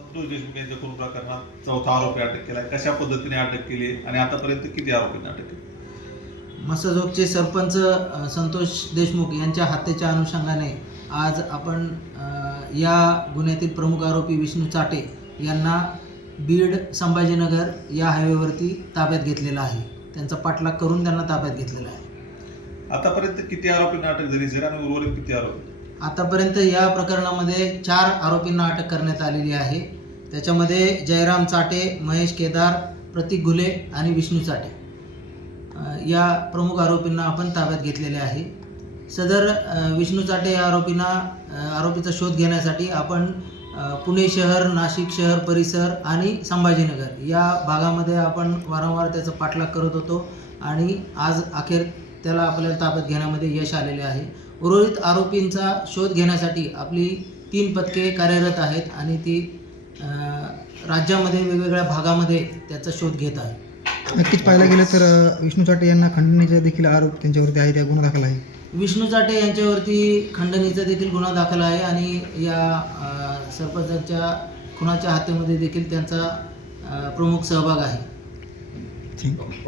संतोष देशमुख यांच्या खून प्रकरणात चौथा आरोपी अटक केलाय कशा पद्धतीने अटक केली आणि आतापर्यंत किती आरोपींना अटक केली मसजोगचे सरपंच संतोष देशमुख यांच्या हत्येच्या अनुषंगाने आज आपण या गुन्ह्यातील प्रमुख आरोपी विष्णू चाटे यांना बीड संभाजीनगर या हायवेवरती ताब्यात घेतलेला आहे त्यांचा पाठलाग करून त्यांना ताब्यात घेतलेला आहे आतापर्यंत किती आरोपींना अटक झाली जरा उर्वरित किती आरोपी आतापर्यंत या प्रकरणामध्ये चार आरोपींना अटक करण्यात आलेली आहे त्याच्यामध्ये जयराम चाटे महेश केदार प्रतीक घुले आणि विष्णू चाटे या प्रमुख आरोपींना आपण ताब्यात घेतलेले आहे सदर विष्णू चाटे या आरोपींना आरोपीचा शोध घेण्यासाठी आपण पुणे शहर नाशिक शहर परिसर आणि संभाजीनगर या भागामध्ये आपण वारंवार त्याचा पाठलाग करत होतो आणि आज अखेर त्याला आपल्याला ताब्यात घेण्यामध्ये यश आलेले आहे उर्वरित आरोपींचा शोध घेण्यासाठी आपली तीन पथके कार्यरत आहेत आणि ती राज्यामध्ये वेगवेगळ्या भागामध्ये त्याचा शोध घेत आहे नक्कीच पाहायला गेलं तर विष्णू चाटे यांना खंडणीचा देखील आरोप त्यांच्यावरती आहे त्या गुन्हा दाखल आहे विष्णू चाटे यांच्यावरती खंडणीचा देखील गुन्हा दाखल आहे आणि या सरपंचांच्या खुनाच्या हत्येमध्ये देखील त्यांचा प्रमुख सहभाग आहे